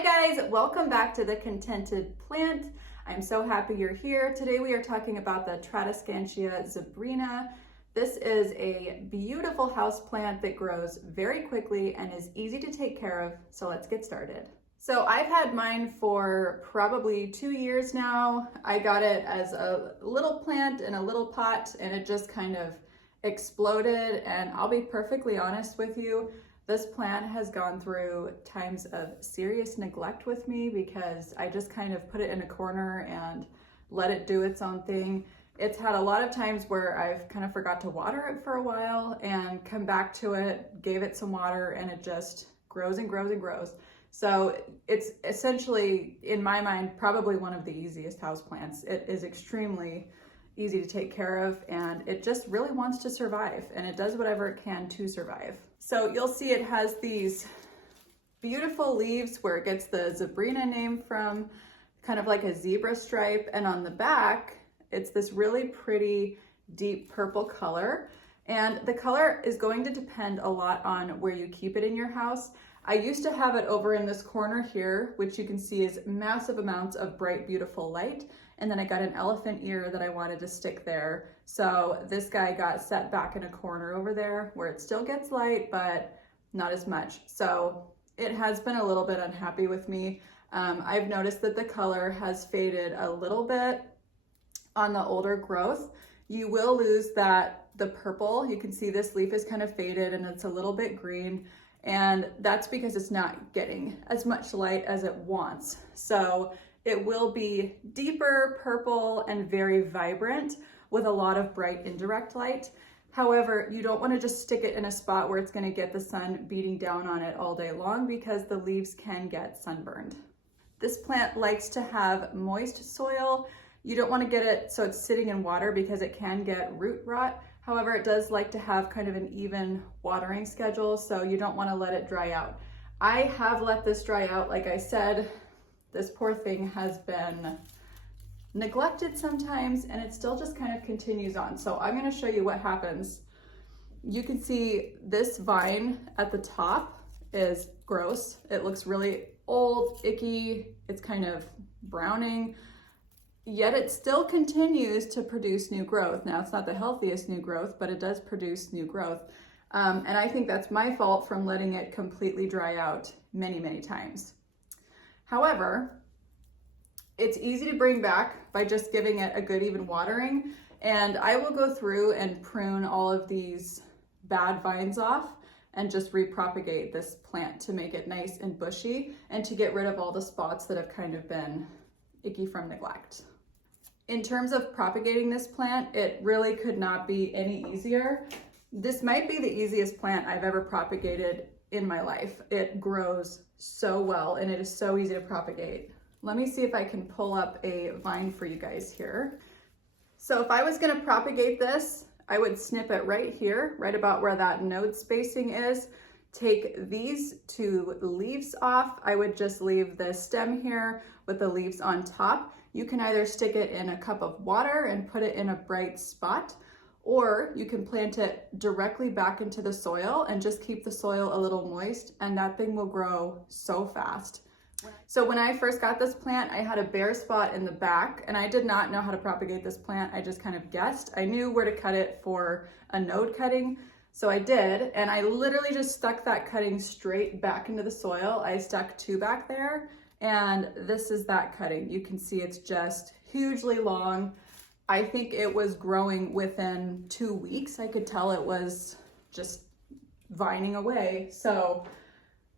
Hi guys, welcome back to The Contented Plant. I'm so happy you're here. Today we are talking about the Tradescantia Zebrina. This is a beautiful house plant that grows very quickly and is easy to take care of, so let's get started. So I've had mine for probably 2 years now. I got it as a little plant in a little pot and it just kind of exploded, and I'll be perfectly honest with you, this plant has gone through times of serious neglect with me because I just kind of put it in a corner and let it do its own thing. It's had a lot of times where I've kind of forgot to water it for a while and come back to it, gave it some water, and it just grows and grows and grows. So it's essentially, in my mind, probably one of the easiest houseplants. It is extremely easy to take care of, and it just really wants to survive, and it does whatever it can to survive. So you'll see it has these beautiful leaves where it gets the Zebrina name from, kind of like a zebra stripe, and on the back it's this really pretty deep purple color, and the color is going to depend a lot on where you keep it in your house. I used to have it over in this corner here, which you can see is massive amounts of bright, beautiful light. And then I got an elephant ear that I wanted to stick there. So this guy got set back in a corner over there where it still gets light, but not as much. So it has been a little bit unhappy with me. I've noticed that the color has faded a little bit on the older growth. You will lose the purple. You can see this leaf is kind of faded and it's a little bit green. And that's because it's not getting as much light as it wants. So it will be deeper purple and very vibrant with a lot of bright indirect light. However, you don't want to just stick it in a spot where it's going to get the sun beating down on it all day long because the leaves can get sunburned. This plant likes to have moist soil. You don't want to get it so it's sitting in water because it can get root rot. However, it does like to have kind of an even watering schedule, so you don't want to let it dry out. I have let this dry out. Like I said, this poor thing has been neglected sometimes and it still just kind of continues on. So I'm going to show you what happens. You can see this vine at the top is gross. It looks really old, icky. It's kind of browning. Yet it still continues to produce new growth. Now, it's not the healthiest new growth, but it does produce new growth. And I think that's my fault from letting it completely dry out many, many times. However, it's easy to bring back by just giving it a good even watering. And I will go through and prune all of these bad vines off and just repropagate this plant to make it nice and bushy and to get rid of all the spots that have kind of been icky from neglect. In terms of propagating this plant, it really could not be any easier. This might be the easiest plant I've ever propagated in my life. It grows so well and it is so easy to propagate. Let me see if I can pull up a vine for you guys here. So if I was going to propagate this, I would snip it right here, right about where that node spacing is. Take these two leaves off. I would just leave the stem here with the leaves on top. You can either stick it in a cup of water and put it in a bright spot, or you can plant it directly back into the soil and just keep the soil a little moist, and that thing will grow so fast. So when I first got this plant, I had a bare spot in the back and I did not know how to propagate this plant. I just kind of guessed. I knew where to cut it for a node cutting. So I did, and I literally just stuck that cutting straight back into the soil. I stuck two back there, and this is that cutting. You can see it's just hugely long. I think it was growing within 2 weeks. I could tell it was just vining away. So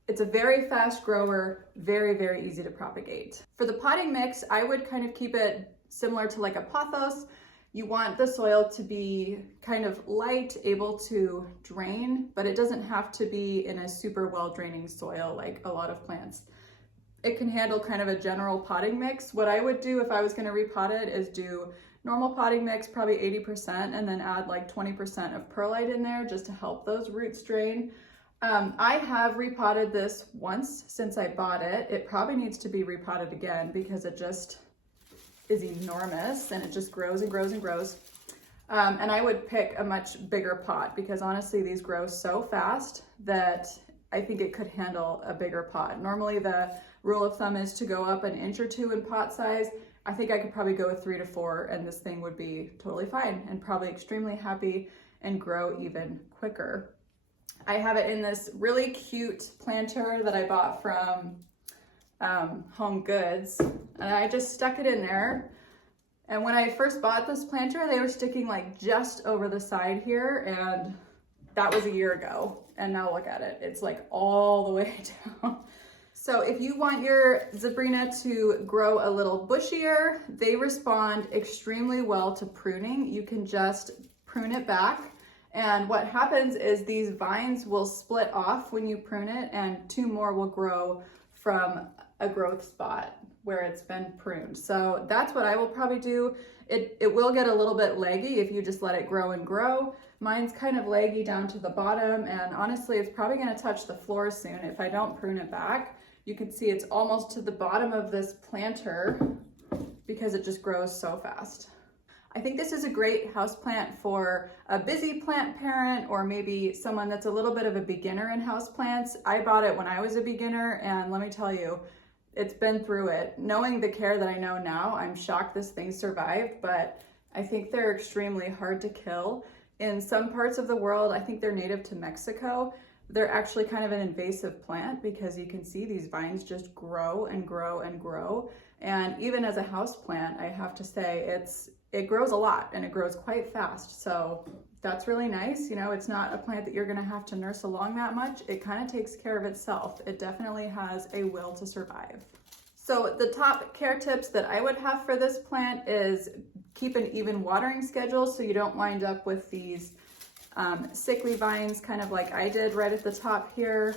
it's a very fast grower, very, very easy to propagate. For the potting mix, I would kind of keep it similar to like a pothos. You want the soil to be kind of light, able to drain, but it doesn't have to be in a super well draining soil like a lot of plants. It can handle kind of a general potting mix. What I would do if I was going to repot it is do normal potting mix, probably 80%, and then add like 20% of perlite in there just to help those roots drain. I have repotted this once since I bought it. It probably needs to be repotted again because it just is enormous and it just grows and grows and grows. And I would pick a much bigger pot because honestly these grow so fast that I think it could handle a bigger pot. Normally the rule of thumb is to go up an inch or two in pot size. I think I could probably go with 3 to 4 and this thing would be totally fine and probably extremely happy and grow even quicker. I have it in this really cute planter that I bought from Home Goods, and I just stuck it in there. And when I first bought this planter, they were sticking like just over the side here, and that was a year ago. And now look at it, it's like all the way down. So if you want your Zebrina to grow a little bushier, they respond extremely well to pruning. You can just prune it back. And what happens is these vines will split off when you prune it, and 2 more will grow from a growth spot where it's been pruned. So that's what I will probably do. It will get a little bit leggy if you just let it grow and grow. Mine's kind of leggy down to the bottom, and honestly, it's probably gonna touch the floor soon if I don't prune it back. You can see it's almost to the bottom of this planter because it just grows so fast. I think this is a great houseplant for a busy plant parent or maybe someone that's a little bit of a beginner in houseplants. I bought it when I was a beginner, and let me tell you, it's been through it. Knowing the care that I know now, I'm shocked this thing survived, but I think they're extremely hard to kill. In some parts of the world, I think they're native to Mexico. They're actually kind of an invasive plant because you can see these vines just grow and grow and grow. And even as a house plant, I have to say it grows a lot and it grows quite fast. So that's really nice. You know, it's not a plant that you're gonna have to nurse along that much. It kind of takes care of itself. It definitely has a will to survive. So the top care tips that I would have for this plant is keep an even watering schedule so you don't wind up with these sickly vines, kind of like I did right at the top here.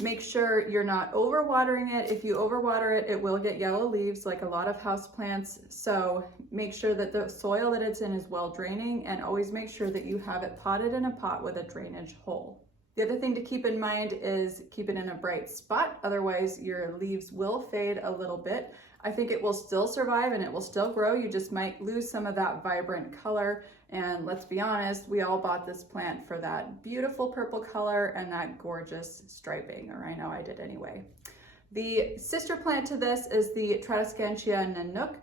Make sure you're not overwatering it. If you overwater it, it will get yellow leaves like a lot of houseplants. So make sure that the soil that it's in is well draining, and always make sure that you have it potted in a pot with a drainage hole. The other thing to keep in mind is keep it in a bright spot. Otherwise your leaves will fade a little bit. I think it will still survive and it will still grow. You just might lose some of that vibrant color. And let's be honest, we all bought this plant for that beautiful purple color and that gorgeous striping, or I know I did anyway. The sister plant to this is the Tradescantia Zebrina,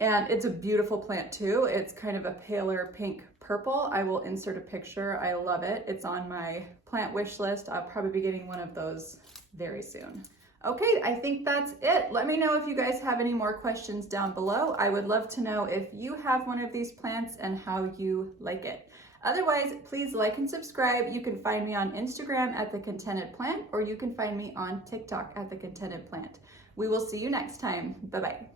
and it's a beautiful plant too. It's kind of a paler pink purple. I will insert a picture. I love it. It's on my plant wish list. I'll probably be getting one of those very soon. Okay, I think that's it. Let me know if you guys have any more questions down below. I would love to know if you have one of these plants and how you like it. Otherwise, please like and subscribe. You can find me on Instagram at The Contented Plant, or you can find me on TikTok at The Contented Plant. We will see you next time. Bye-bye.